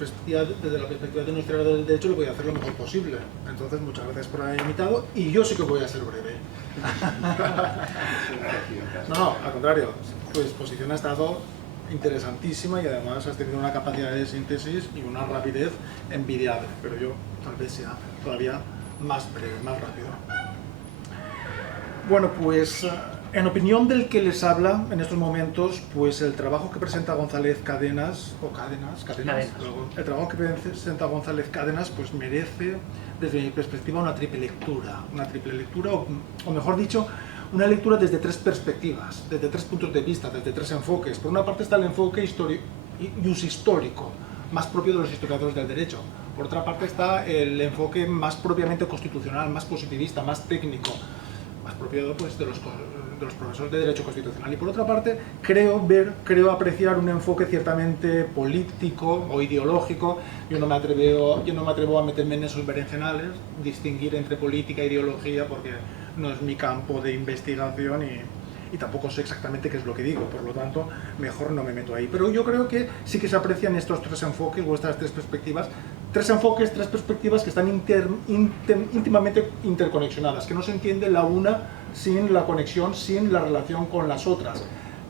desde la perspectiva de un historiador del derecho, lo voy a hacer lo mejor posible. Entonces, muchas gracias por haber invitado, y yo sí que voy a ser breve. No, al contrario, tu exposición ha estado interesantísima y además has tenido una capacidad de síntesis y una rapidez envidiable, pero yo tal vez sea todavía más breve, más rápido. Bueno, pues en opinión del que les habla en estos momentos, pues el trabajo que presenta González Cadenas, el trabajo que presenta González Cadenas, pues merece, desde mi perspectiva, una triple lectura, o mejor dicho, una lectura desde tres perspectivas, desde tres puntos de vista, desde tres enfoques. Por una parte está el enfoque histórico, más propio de los historiadores del derecho. Por otra parte está el enfoque más propiamente constitucional, más positivista, más técnico, más propio pues, de los profesores de Derecho Constitucional. Y por otra parte, creo apreciar un enfoque ciertamente político o ideológico. Yo no me atrevo a meterme en esos berenjenales, distinguir entre política e ideología, porque no es mi campo de investigación y tampoco sé exactamente qué es lo que digo, por lo tanto, mejor no me meto ahí. Pero yo creo que sí que se aprecian estos tres enfoques o estas tres perspectivas, tres perspectivas que están íntimamente interconexionadas, que no se entiende la una sin la conexión, sin la relación con las otras,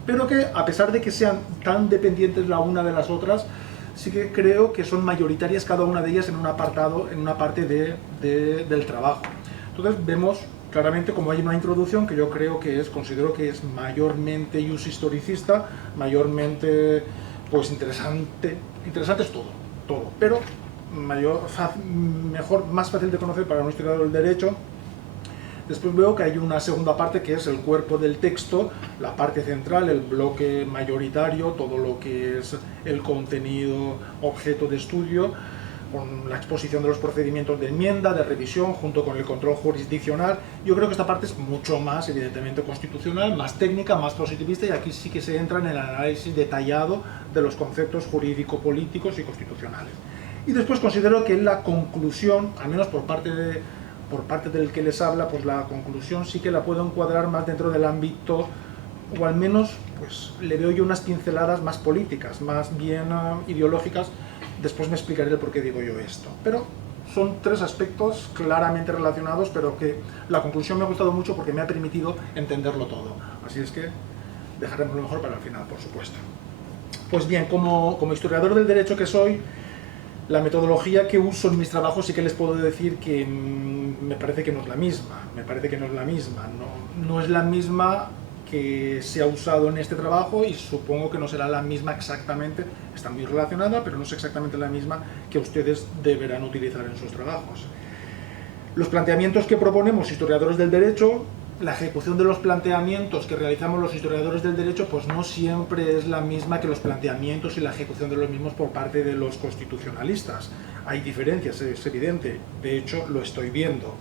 pero que a pesar de que sean tan dependientes la una de las otras, sí que creo que son mayoritarias cada una de ellas en un apartado, en una parte del trabajo. Entonces vemos claramente como hay una introducción que yo considero que es mayormente historicista, mayormente pues interesante es todo, pero más fácil de conocer para un historiador del derecho. Después veo que hay una segunda parte que es el cuerpo del texto, la parte central, el bloque mayoritario, todo lo que es el contenido objeto de estudio, con la exposición de los procedimientos de enmienda, de revisión, junto con el control jurisdiccional. Yo creo que esta parte es mucho más, evidentemente, constitucional, más técnica, más positivista, y aquí sí que se entra en el análisis detallado de los conceptos jurídico-políticos y constitucionales. Y después considero que la conclusión, al menos por parte del que les habla, pues la conclusión sí que la puedo encuadrar más dentro del ámbito, o al menos pues le veo yo unas pinceladas más políticas, más bien ideológicas. Después me explicaré el por qué digo yo esto. Pero son tres aspectos claramente relacionados, pero que la conclusión me ha gustado mucho porque me ha permitido entenderlo todo. Así es que dejaremos lo mejor para el final, por supuesto. Pues bien, como historiador del derecho que soy, la metodología que uso en mis trabajos sí que les puedo decir que me parece que no es la misma. No es la misma que se ha usado en este trabajo, y supongo que no será la misma exactamente, está muy relacionada, pero no es exactamente la misma que ustedes deberán utilizar en sus trabajos. Los planteamientos que proponemos historiadores del derecho, la ejecución de los planteamientos que realizamos los historiadores del derecho, pues no siempre es la misma que los planteamientos y la ejecución de los mismos por parte de los constitucionalistas. Hay diferencias, es evidente, de hecho lo estoy viendo.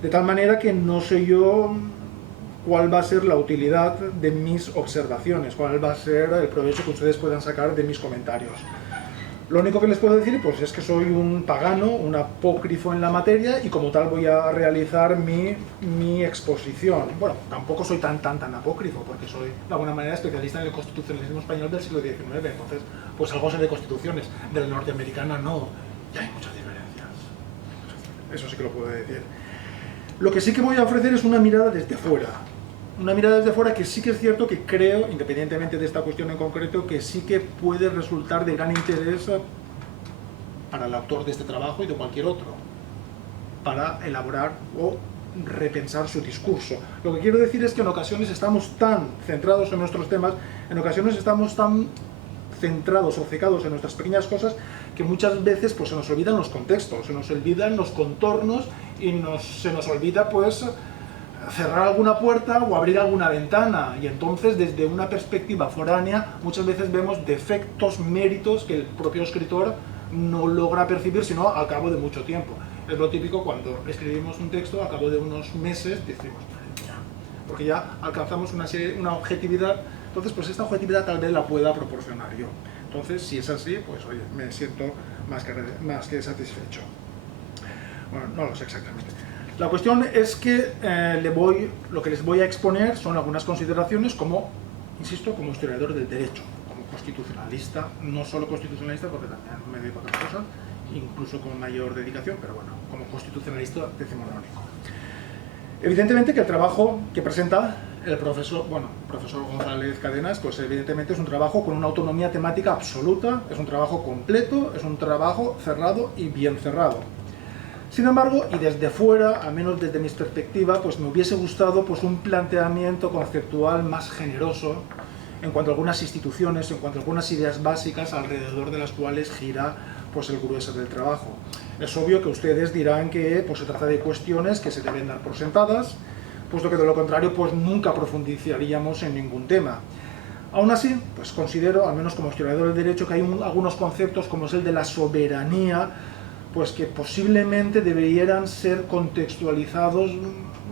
De tal manera que no sé yo cuál va a ser la utilidad de mis observaciones, cuál va a ser el provecho que ustedes puedan sacar de mis comentarios. Lo único que les puedo decir pues, es que soy un pagano, un apócrifo en la materia, y como tal voy a realizar mi exposición. Bueno, tampoco soy tan apócrifo, porque soy de alguna manera especialista en el constitucionalismo español del siglo XIX, entonces pues algo sé de constituciones, de la norteamericana no, y hay muchas diferencias. Eso sí que lo puedo decir. Lo que sí que voy a ofrecer es una mirada desde fuera. Una mirada desde fuera que sí que es cierto que creo, independientemente de esta cuestión en concreto, que sí que puede resultar de gran interés para el autor de este trabajo y de cualquier otro, para elaborar o repensar su discurso. Lo que quiero decir es que en ocasiones estamos tan centrados en nuestros temas, en ocasiones estamos tan centrados o cegados en nuestras pequeñas cosas, que muchas veces pues, se nos olvidan los contextos, se nos olvidan los contornos y se nos olvida pues cerrar alguna puerta o abrir alguna ventana, y entonces desde una perspectiva foránea muchas veces vemos defectos, méritos que el propio escritor no logra percibir sino al cabo de mucho tiempo. Es lo típico cuando escribimos un texto, al cabo de unos meses decimos, porque ya alcanzamos una objetividad, entonces pues esta objetividad tal vez la pueda proporcionar yo. Entonces si es así, pues oye, me siento más que satisfecho. Bueno, no lo sé exactamente. La cuestión es que lo que les voy a exponer son algunas consideraciones como, insisto, como historiador del derecho, como constitucionalista, no solo constitucionalista porque también me dedico a otras cosas, incluso con mayor dedicación, pero bueno, como constitucionalista decimonónico. Evidentemente que el trabajo que presenta el profesor González Cadenas, pues evidentemente es un trabajo con una autonomía temática absoluta, es un trabajo completo, es un trabajo cerrado y bien cerrado. Sin embargo, y desde fuera, al menos desde mi perspectiva, pues me hubiese gustado pues un planteamiento conceptual más generoso en cuanto a algunas instituciones, en cuanto a algunas ideas básicas alrededor de las cuales gira pues el grueso del trabajo. Es obvio que ustedes dirán que pues, se trata de cuestiones que se deben dar por sentadas, puesto que de lo contrario pues nunca profundizaríamos en ningún tema. Aún así, pues considero, al menos como historiador del derecho, que hay algunos conceptos como es el de la soberanía, pues que posiblemente deberían ser contextualizados,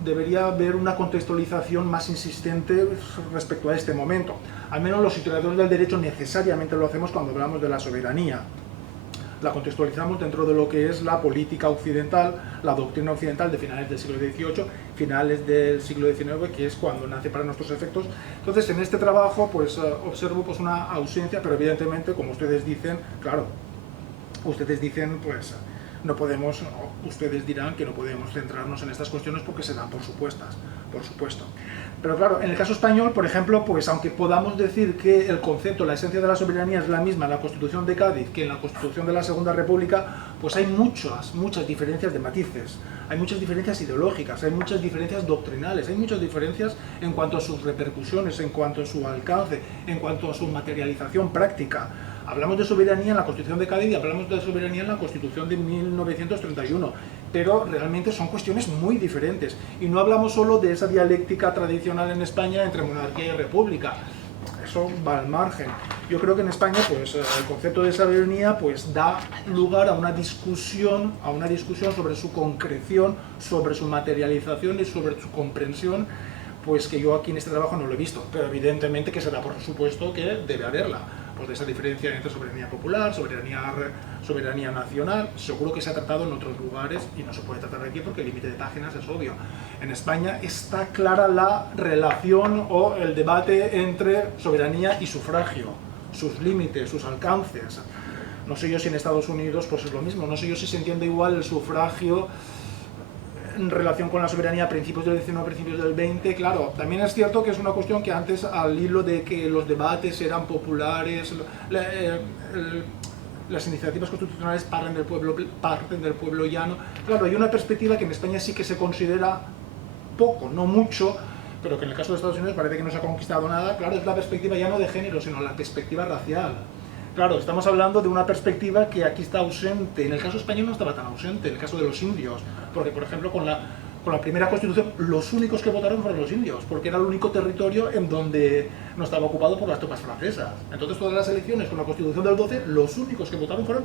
debería haber una contextualización más insistente respecto a este momento. Al menos los historiadores del derecho necesariamente lo hacemos cuando hablamos de la soberanía. La contextualizamos dentro de lo que es la política occidental, la doctrina occidental de finales del siglo XVIII, finales del siglo XIX, que es cuando nace para nuestros efectos. Entonces, en este trabajo, pues observo pues, una ausencia, pero evidentemente, como ustedes dicen, claro, ustedes dicen, pues, no podemos, ustedes dirán que no podemos centrarnos en estas cuestiones porque se dan por supuestas, por supuesto. Pero claro, en el caso español, por ejemplo, pues aunque podamos decir que el concepto, la esencia de la soberanía es la misma en la Constitución de Cádiz que en la Constitución de la Segunda República, pues hay muchas diferencias de matices, hay muchas diferencias ideológicas, hay muchas diferencias doctrinales, hay muchas diferencias en cuanto a sus repercusiones, en cuanto a su alcance, en cuanto a su materialización práctica. Hablamos de soberanía en la Constitución de Cádiz y hablamos de soberanía en la Constitución de 1931, pero realmente son cuestiones muy diferentes. Y no hablamos solo de esa dialéctica tradicional en España entre monarquía y república. Eso va al margen. Yo creo que en España pues, el concepto de soberanía pues, da lugar a una discusión sobre su concreción, sobre su materialización y sobre su comprensión, pues que yo aquí en este trabajo no lo he visto, pero evidentemente que se da por supuesto que debe haberla. Pues de esa diferencia entre soberanía popular, soberanía nacional, seguro que se ha tratado en otros lugares y no se puede tratar aquí porque el límite de páginas es obvio. En España está clara la relación o el debate entre soberanía y sufragio, sus límites, sus alcances. No sé yo si en Estados Unidos pues es lo mismo, no sé yo si se entiende igual el sufragio en relación con la soberanía a principios del XIX, principios del XX, claro, también es cierto que es una cuestión que antes, al hilo de que los debates eran populares, las iniciativas constitucionales parten del pueblo llano, claro, hay una perspectiva que en España sí que se considera poco, no mucho, pero que en el caso de Estados Unidos parece que no se ha conquistado nada, claro, es la perspectiva ya no de género, sino la perspectiva racial. Claro, estamos hablando de una perspectiva que aquí está ausente. En el caso español no estaba tan ausente, en el caso de los indios. Porque, por ejemplo, con la primera constitución, los únicos que votaron fueron los indios, porque era el único territorio en donde no estaba ocupado por las tropas francesas. Entonces, todas las elecciones con la constitución del 12, los únicos que votaron fueron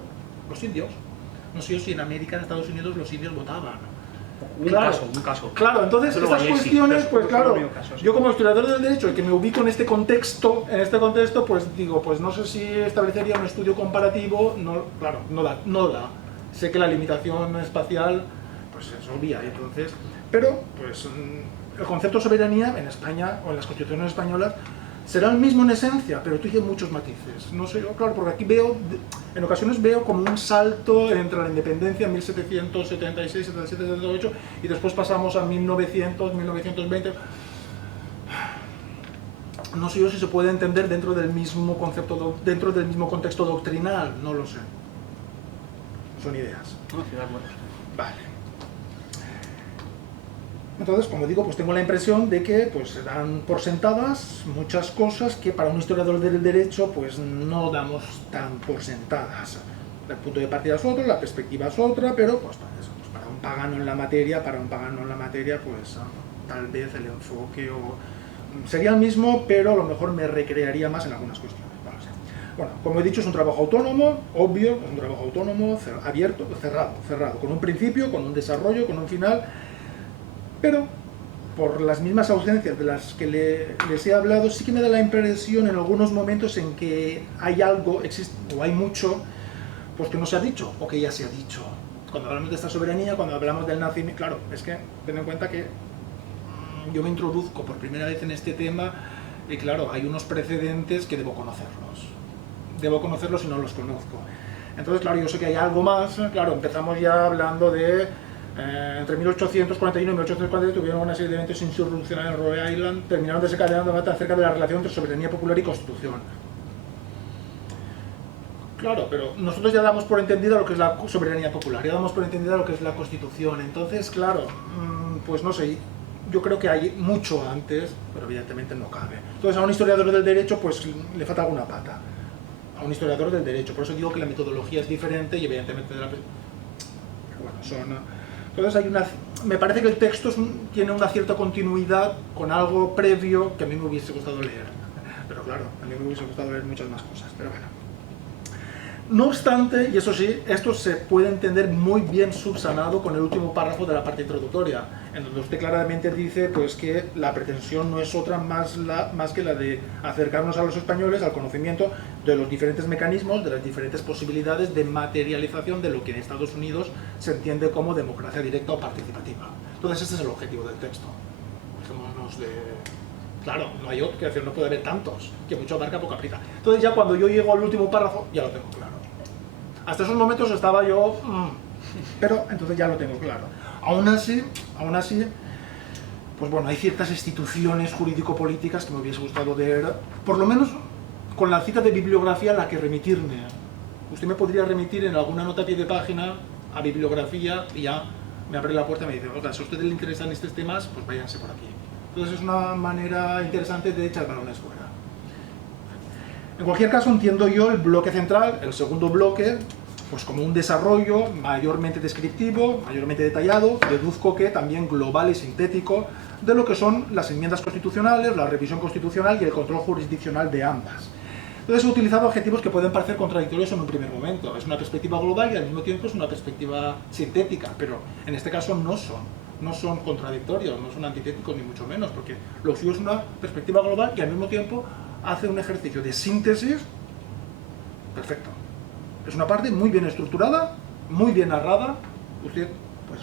los indios. No sé si en América, en Estados Unidos, los indios votaban. Un caso. Claro, entonces estas cuestiones, pues claro, yo como historiador del derecho, el que me ubico en este contexto, pues digo, pues no sé si establecería un estudio comparativo, no, claro, no da. Sé que la limitación espacial, pues es obvia, entonces, pero pues el concepto de soberanía en España o en las constituciones españolas será el mismo en esencia, pero tiene muchos matices. No sé yo, claro, porque aquí en ocasiones veo como un salto entre la independencia en 1776, 77, 78 y después pasamos a 1900, 1920. No sé yo si se puede entender dentro del mismo concepto, dentro del mismo contexto doctrinal, no lo sé. Son ideas. Vale. Entonces, como digo, pues tengo la impresión de que pues, se dan por sentadas muchas cosas que para un historiador del derecho pues no damos tan por sentadas. El punto de partida es otro, la perspectiva es otra, pero pues para un pagano en la materia, pues tal vez el enfoque sería el mismo, pero a lo mejor me recrearía más en algunas cuestiones. Bueno, como he dicho, es un trabajo autónomo, obvio, es un trabajo autónomo, abierto, cerrado, con un principio, con un desarrollo, con un final. Pero, por las mismas ausencias de las que les he hablado, sí que me da la impresión en algunos momentos en que hay algo, o hay mucho, pues que no se ha dicho, o que ya se ha dicho. Cuando hablamos de esta soberanía, cuando hablamos del nacimiento, claro, es que ten en cuenta que yo me introduzco por primera vez en este tema y claro, hay unos precedentes que debo conocerlos. debo conocerlos y no los conozco. Entonces, claro, yo sé que hay algo más. Claro, empezamos ya hablando de entre 1841 y 1843 tuvieron una serie de eventos insurreccionales en Rhode Island, terminaron desencadenando debate acerca de la relación entre soberanía popular y constitución. Claro, pero nosotros ya damos por entendida lo que es la soberanía popular, ya damos por entendida lo que es la constitución. Entonces, claro, pues no sé, yo creo que hay mucho antes, pero evidentemente no cabe. Entonces, a un historiador del derecho, pues le falta alguna pata. A un historiador del derecho, por eso digo que la metodología es diferente y evidentemente de la... Bueno, son... Entonces me parece que el texto tiene una cierta continuidad con algo previo que a mí me hubiese gustado leer. Pero claro, a mí me hubiese gustado leer muchas más cosas, pero bueno. No obstante, y eso sí, esto se puede entender muy bien subsanado con el último párrafo de la parte introductoria, en donde usted claramente dice pues, que la pretensión no es otra más que la de acercarnos a los españoles al conocimiento de los diferentes mecanismos, de las diferentes posibilidades de materialización de lo que en Estados Unidos se entiende como democracia directa o participativa. Entonces ese es el objetivo del texto. Dejémonos de... Claro, no hay otro, que decir, no puede haber tantos, que mucho abarca, poca aprieta. Entonces ya cuando yo llego al último párrafo, ya lo tengo claro. Hasta esos momentos estaba yo... pero entonces ya lo tengo claro. Aún así, pues bueno, hay ciertas instituciones jurídico-políticas que me hubiese gustado leer, por lo menos con la cita de bibliografía a la que remitirme. Usted me podría remitir en alguna nota a pie de página a bibliografía y ya me abre la puerta y me dice, oiga, si a ustedes le interesan estos temas, pues váyanse por aquí. Entonces es una manera interesante de echar balones fuera. En cualquier caso, entiendo yo el bloque central, el segundo bloque, pues como un desarrollo mayormente descriptivo, mayormente detallado, deduzco que también global y sintético, de lo que son las enmiendas constitucionales, la revisión constitucional y el control jurisdiccional de ambas. Entonces he utilizado adjetivos que pueden parecer contradictorios en un primer momento. Es una perspectiva global y al mismo tiempo es una perspectiva sintética, pero en este caso no son contradictorios, no son antitéticos ni mucho menos, porque lo suyo es una perspectiva global y al mismo tiempo hace un ejercicio de síntesis perfecto. Es una parte muy bien estructurada, muy bien narrada, usted pues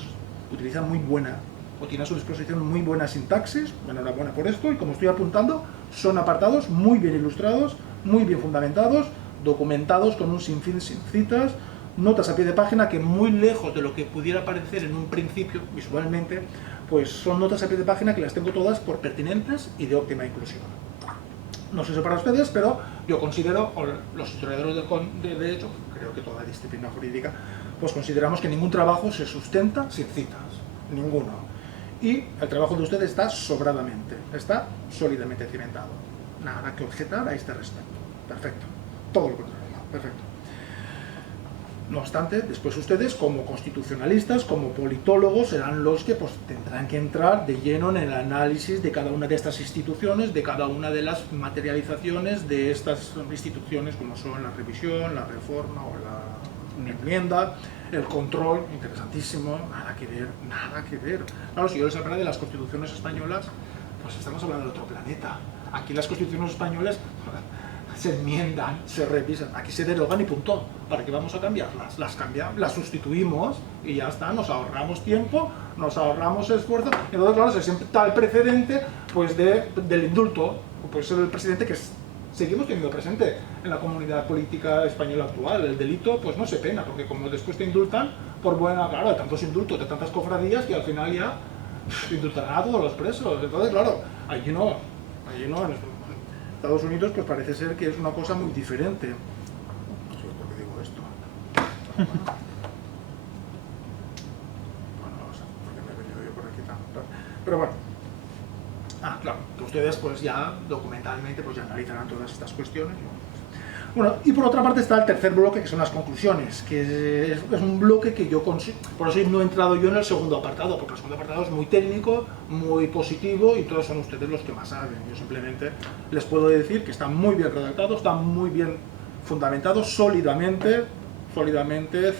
utiliza muy buena, o tiene a su disposición muy buena sintaxis, enhorabuena por esto, y como estoy apuntando, son apartados muy bien ilustrados, muy bien fundamentados, documentados con un sinfín de citas, notas a pie de página que muy lejos de lo que pudiera parecer en un principio, visualmente, pues son notas a pie de página que las tengo todas por pertinentes y de óptima inclusión. No sé si para ustedes, pero yo considero, o los historiadores de derecho, creo que toda disciplina jurídica, pues consideramos que ningún trabajo se sustenta sin citas, ninguno. Y el trabajo de ustedes está sobradamente, está sólidamente cimentado. Nada que objetar a este respecto. Perfecto. Todo lo contrario, perfecto. No obstante, después ustedes, como constitucionalistas, como politólogos, serán los que pues, tendrán que entrar de lleno en el análisis de cada una de estas instituciones, de cada una de las materializaciones de estas instituciones, como son la revisión, la reforma o la enmienda, el control, interesantísimo, nada que ver, nada que ver. Claro, si yo les hablara de las constituciones españolas, pues estamos hablando de otro planeta. Aquí las constituciones españolas se enmiendan, se revisan, aquí se derogan y punto. ¿Para qué vamos a cambiarlas? Las cambiamos, las sustituimos y ya está, nos ahorramos tiempo, nos ahorramos esfuerzo. Entonces, claro, se siente tal precedente pues, del indulto, pues el presidente que seguimos teniendo presente en la comunidad política española actual. El delito pues no se pena, porque como después te indultan, por buena, claro, de tantos indultos, de tantas cofradías, que al final ya indultarán a todos los presos. Entonces, claro, allí no. En Estados Unidos pues parece ser que es una cosa muy diferente. No sé por qué digo esto. Bueno, no sé por qué me he venido yo por aquí tanto. Pero bueno. Claro, que ustedes pues ya documentalmente pues ya analizarán todas estas cuestiones. Bueno, y por otra parte está el tercer bloque, que son las conclusiones, que es un bloque que yo considero, por eso no he entrado yo en el segundo apartado, porque el segundo apartado es muy técnico, muy positivo, y todos son ustedes los que más saben. Yo simplemente les puedo decir que está muy bien redactado, está muy bien fundamentado, sólidamente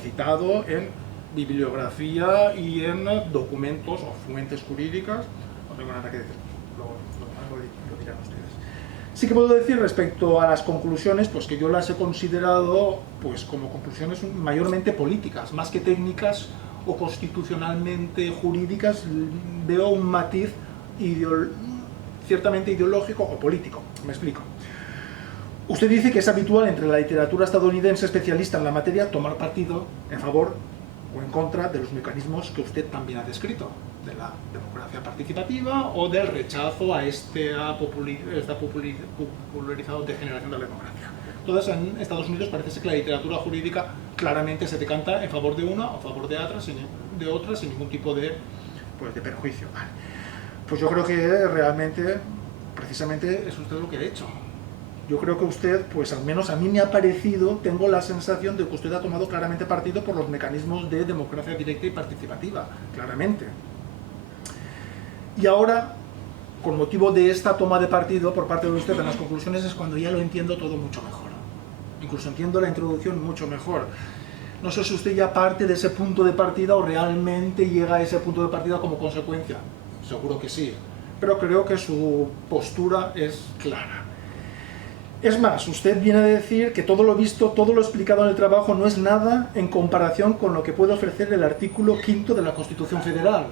citado en bibliografía y en documentos o fuentes jurídicas. No tengo nada que decir, lo dirán ustedes. Sí que puedo decir respecto a las conclusiones, pues que yo las he considerado pues como conclusiones mayormente políticas, más que técnicas o constitucionalmente jurídicas. Veo un matiz ciertamente ideológico o político. Me explico. Usted dice que es habitual entre la literatura estadounidense especialista en la materia tomar partido en favor o en contra de los mecanismos que usted también ha descrito, de la democracia participativa o del rechazo a esta popularizada degeneración de la democracia. Entonces, en Estados Unidos parece ser que la literatura jurídica claramente se decanta en favor de una o a favor de otra sin ningún tipo de perjuicio. Vale. Pues yo creo que realmente, precisamente, es usted lo que ha hecho. Yo creo que usted, pues al menos a mí me ha parecido, tengo la sensación de que usted ha tomado claramente partido por los mecanismos de democracia directa y participativa, claramente. Y ahora, con motivo de esta toma de partido por parte de usted en las conclusiones, es cuando ya lo entiendo todo mucho mejor. Incluso entiendo la introducción mucho mejor. No sé si usted ya parte de ese punto de partida o realmente llega a ese punto de partida como consecuencia. Seguro que sí, pero creo que su postura es clara. Es más, usted viene a decir que todo lo visto, todo lo explicado en el trabajo no es nada en comparación con lo que puede ofrecer el artículo 5º de la Constitución Federal.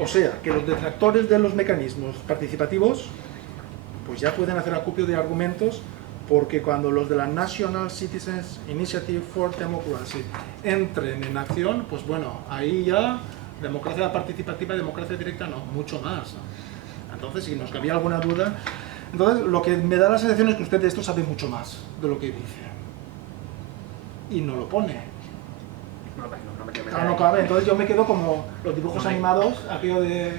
O sea, que los detractores de los mecanismos participativos pues ya pueden hacer acopio de argumentos, porque cuando los de la National Citizens Initiative for Democracy entren en acción, pues bueno, ahí ya democracia participativa y democracia directa no, mucho más. Entonces, si nos cabía alguna duda, entonces lo que me da la sensación es que usted de esto sabe mucho más de lo que dice. Y no lo pone. Claro, no cabe. Entonces yo me quedo como los dibujos animados, aquello de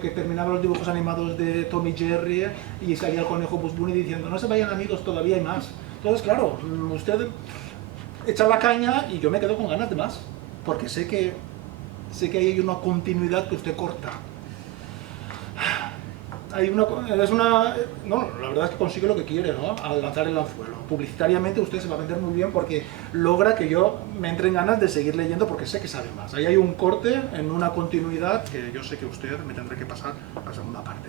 que terminaban los dibujos animados de Tom y Jerry y salía el conejo Bugs Bunny diciendo no se vayan amigos, todavía hay más. Entonces claro, usted echa la caña y yo me quedo con ganas de más, porque sé que hay una continuidad que usted corta. No, la verdad es que consigue lo que quiere, ¿no? Al lanzar el anzuelo. Publicitariamente usted se va a vender muy bien porque logra que yo me entre en ganas de seguir leyendo porque sé que sabe más. Ahí hay un corte en una continuidad que yo sé que usted me tendrá que pasar a la segunda parte.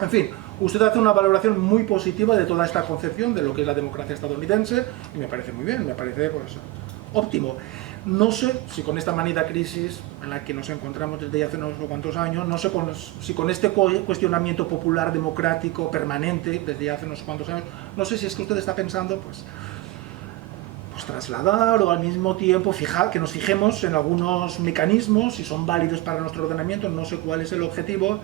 En fin, usted hace una valoración muy positiva de toda esta concepción de lo que es la democracia estadounidense y me parece muy bien, me parece pues óptimo. No sé si con esta manida crisis en la que nos encontramos desde hace unos cuantos años, no sé si con este cuestionamiento popular democrático permanente desde hace unos cuantos años, no sé si es que usted está pensando pues trasladar o al mismo tiempo que nos fijemos en algunos mecanismos, si son válidos para nuestro ordenamiento, no sé cuál es el objetivo,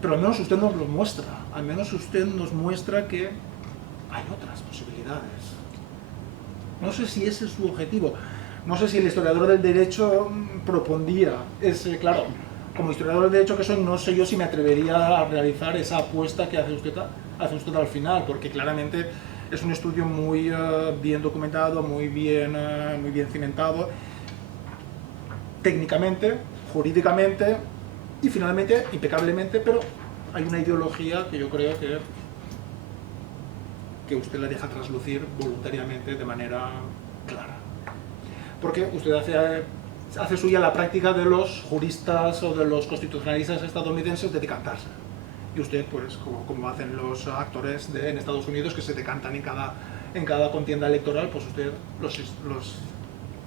pero al menos usted nos lo muestra, al menos usted nos muestra que hay otras posibilidades. No sé si ese es su objetivo. No sé si el historiador del derecho propondría ese, claro, como historiador del derecho que soy, no sé yo si me atrevería a realizar esa apuesta que hace usted al final, porque claramente es un estudio muy bien documentado, muy bien cimentado, técnicamente, jurídicamente y finalmente impecablemente, pero hay una ideología que yo creo que usted la deja traslucir voluntariamente de manera clara. Porque usted hace suya la práctica de los juristas o de los constitucionalistas estadounidenses de decantarse. Y usted, pues, como hacen los actores en Estados Unidos que se decantan en cada contienda electoral, pues usted, los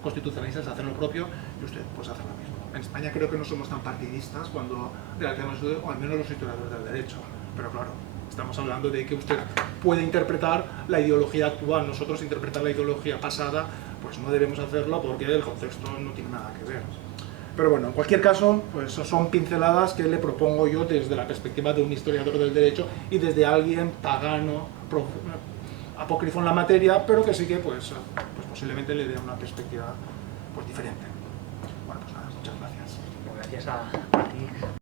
constitucionalistas hacen lo propio y usted, pues, hace lo mismo. En España creo que no somos tan partidistas cuando realizamos estudios, o al menos los historiadores del derecho. Pero claro, estamos hablando de que usted puede interpretar la ideología actual, nosotros interpretar la ideología pasada, pues no debemos hacerlo porque el contexto no tiene nada que ver. Pero bueno, en cualquier caso, pues son pinceladas que le propongo yo desde la perspectiva de un historiador del derecho y desde alguien pagano, apócrifo en la materia, pero que sí que pues posiblemente le dé una perspectiva pues diferente. Bueno, pues nada, muchas gracias. Gracias a ti.